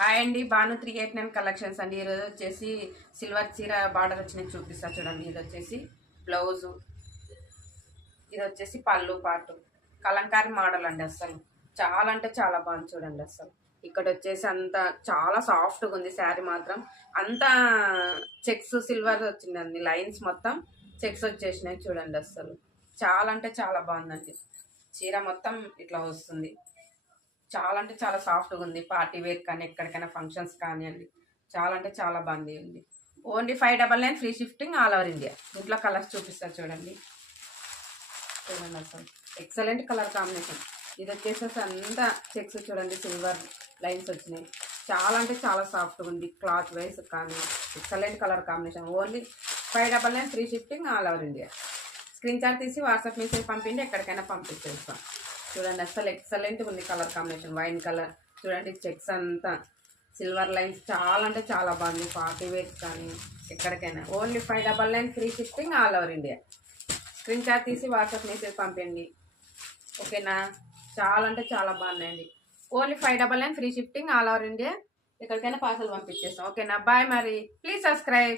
Hi అండి, Bhanu 389 collections అండి. ఈరోజు వచ్చేసి సిల్వర్ చీర బార్డర్ వచ్చినది చూపిస్తా చూడండి. ఇది వచ్చేసి బ్లౌజు, ఇది వచ్చేసి పళ్ళు పాటు కలంకారీ మోడల్ అండి. అసలు చాలా అంటే చాలా బాగుంది చూడండి. అసలు ఇక్కడ వచ్చేసి అంత చాలా సాఫ్ట్గా ఉంది శారీ మాత్రం. అంతా చెక్స్ సిల్వర్ వచ్చిందండి, లైన్స్ మొత్తం చెక్స్ వచ్చేసినాయి చూడండి. అసలు చాలా అంటే చాలా బాగుందండి. చీర మొత్తం ఇట్లా వస్తుంది. చాలా అంటే చాలా సాఫ్ట్గా ఉంది. పార్టీ వేర్ కానీ ఎక్కడికైనా ఫంక్షన్స్ కానివ్వండి, చాలా అంటే చాలా బాగుంది ఉంది. Only 599 free shifting all over India. ఇంట్లో కలర్స్ చూపిస్తారు చూడండి. చూడండి అసలు ఎక్సలెంట్ కలర్ కాంబినేషన్. ఇది వచ్చేసి అంతా చెక్స్ చూడండి, సిల్వర్ లైన్స్ వచ్చినాయి. చాలా అంటే చాలా సాఫ్ట్గా ఉంది. క్లాత్ వైజ్ కానీ excellent colour combination. Only 599 free shifting all over India. Screen shot తీసి వాట్సాప్ మెసేజ్ పంపిండి, ఎక్కడికైనా పంపించేస్తాం. చూడండి అసలు ఎక్సలెంట్గా ఉంది కలర్ కాంబినేషన్. వైన్ కలర్ చూడండి, చెక్స్ అంతా సిల్వర్ లైన్స్ చాలా అంటే చాలా బాగుంది. పార్టీ వేర్ కానీ ఎక్కడికైనా only 599 free shifting all over India. Screen shot తీసి వాట్సాప్ మెసేజ్ పంపిండి, ఓకేనా. చాలా అంటే చాలా బాగున్నాయండి. Only 599 free shifting all over India. ఎక్కడికైనా పార్సల్ పంపించేస్తాం, ఓకేనా. బాయ్ మరి, ప్లీజ్ సబ్స్క్రైబ్.